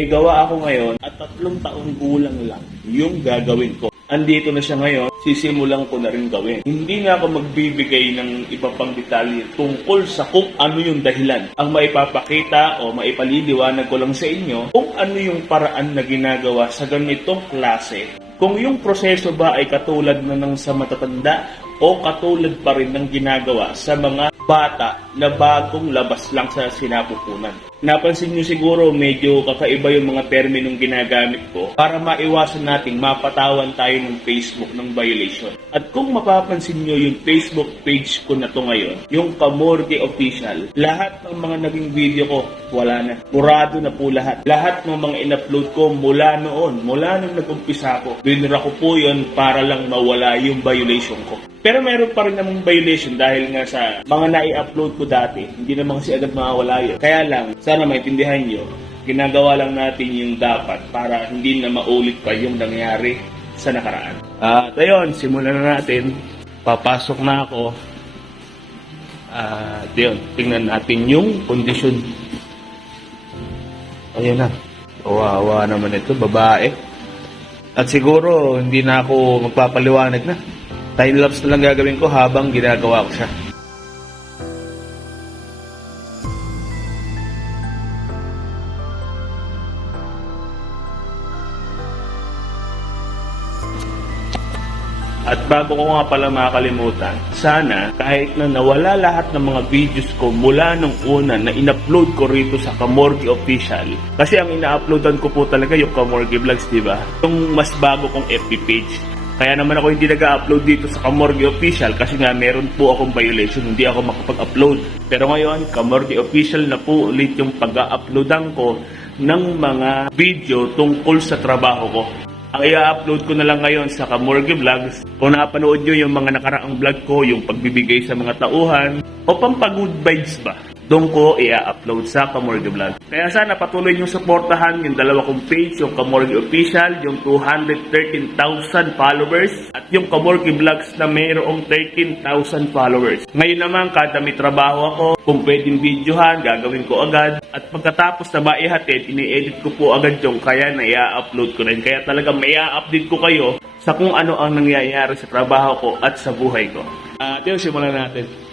May gawa ako ngayon at 3 taong gulang lang yung gagawin ko. Andito na siya ngayon, sisimulan ko na rin gawin. Hindi na ako magbibigay ng iba pang detalye tungkol sa kung ano yung dahilan. Ang maipapakita o maipaliliwanag ko lang sa inyo kung ano yung paraan na ginagawa sa ganitong klase. Kung yung proseso ba ay katulad na ng sa matatanda o katulad pa rin ng ginagawa sa mga bata na bagong labas lang sa sinapupunan. Napansin nyo siguro medyo kakaiba yung mga terminong ginagamit ko para maiwasan nating mapatawan tayo ng Facebook ng violation. At kung mapapansin nyo yung Facebook page ko na to ngayon, yung Camorgue Official, lahat ng mga naging video ko, wala na. Murado na po lahat. Lahat ng mga in-upload ko mula noon, mula nung nag-umpisa ko, binura ko po yun para lang mawala yung violation ko. Pero meron pa rin namang violation dahil nga sa mga nai-upload ko dati, hindi naman kasi agad mawawala yun. Kaya lang, sana maintindihan nyo, ginagawa lang natin yung dapat para hindi na maulit pa yung nangyari sa nakaraan. At ayun, simulan na natin. Papasok na ako. At yun, tingnan natin yung kondisyon. Ayan na. Kawawa naman ito, babae. At siguro, hindi na ako magpapaliwanag na. Time-lapse na lang gagawin ko habang ginagawa ko siya. At bago ko nga pala makakalimutan, sana kahit na nawala lahat ng mga videos ko mula nung una na in-upload ko rito sa Camorgue Official. Kasi ang ina-uploadan ko po talaga yung Camorgue Vlogs, diba? Yung mas bago kong FB page. Kaya naman ako hindi nag-upload dito sa Camorgue Official kasi nga meron po akong violation, hindi ako makapag-upload. Pero ngayon, Camorgue Official na po ulit yung pag-uploadan ko ng mga video tungkol sa trabaho ko. Ang i-upload ko na lang ngayon sa Camorgue Vlogs. Kung napanood nyo yung mga nakaraang vlog ko, yung pagbibigay sa mga tauhan, o pampagood vibes ba, doon ko i-upload sa Camorgue Vlog. Kaya sana patuloy nyo supportahan yung dalawa kong page, yung Camorgue Official, yung 213,000 followers, at yung Camorgue Vlogs na mayroong 13,000 followers. Ngayon naman, kada may trabaho ako, kung pwedeng videohan, gagawin ko agad. At pagkatapos na maihatid, ini-edit ko po agad yung kaya na i-upload ko rin. Kaya talaga may i-update ko kayo sa kung ano ang nangyayari sa trabaho ko at sa buhay ko. At yun, simulan natin.